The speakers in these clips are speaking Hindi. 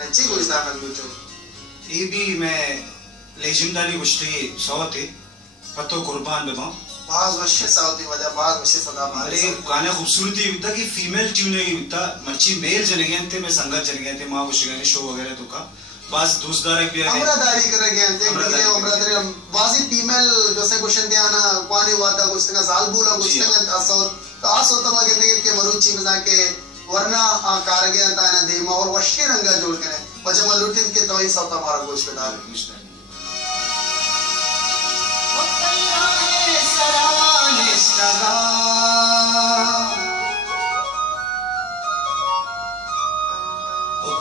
ची गुस्ता कर लूचो ये भी मैं लेजेंडरी गुस्ती सौती पत्तो कुर्बान बमा बाज वश्य सौती वजह बाज वश्य सदा मारे अरे गाना खूबसूरती होता कि फीमेल ट्यून है होता मच्छी मेल जनेगेंते में संगत जनेगेंते माँ वशिगाने शो वगैरह तो का बस दोस्तदार भी है अमरादारी करेंगे देखिए अमरादारी वाजी फीमेल जैसे क्वेश्चन दिया ना पानी वादा कुछ तंग साल बोला कुछ तंग आसो तमागे नहीं के मरुची में जाके वरना कारगे अंता है ना देमा और वश्य रंगा जोड़ के बच्चे मलुटिन के तो ही सब हमारा गोश्त पे डाल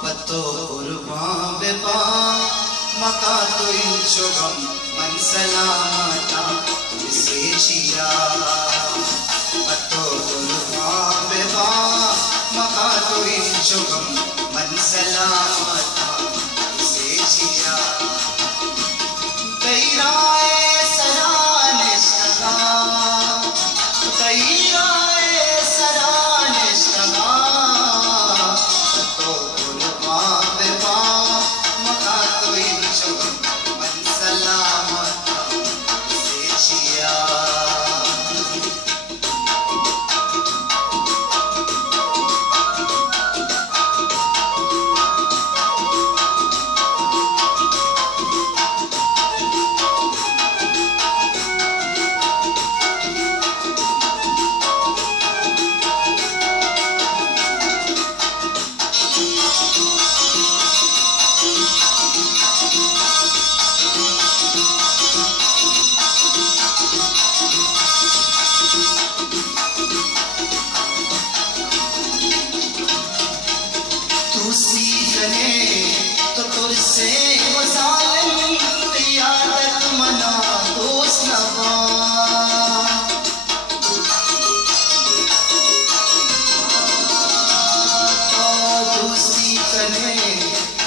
पत्तो कुर्बान बेपा मका तो इंचोगम मन सलामता तुझसे जिया पत्तो कुर्बान बेपा मका तो इंचोगम मन सलामता तुझसे जिया तेरा सराने सगा तेरा सराने सगा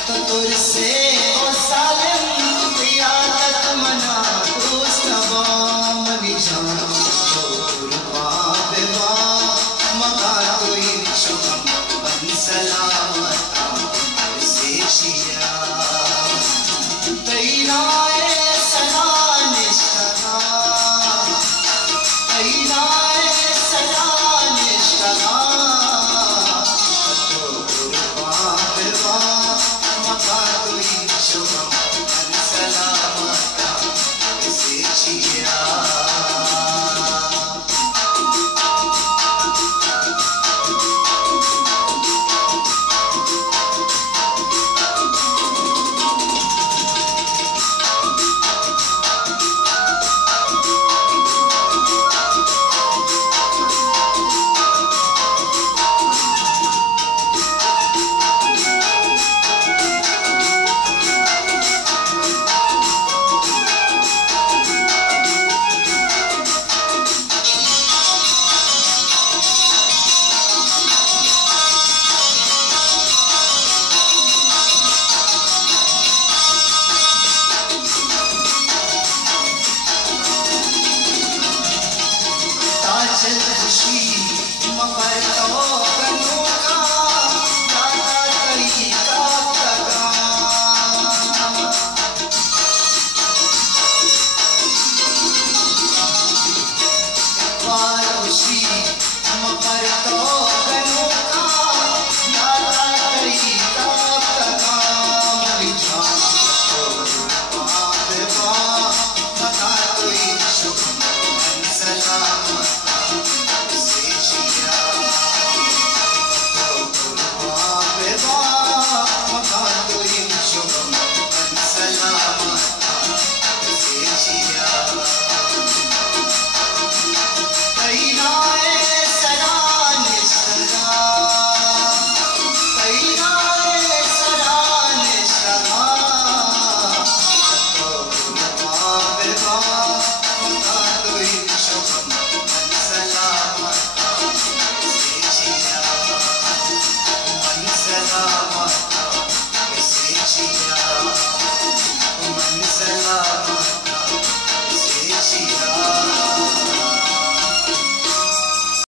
तो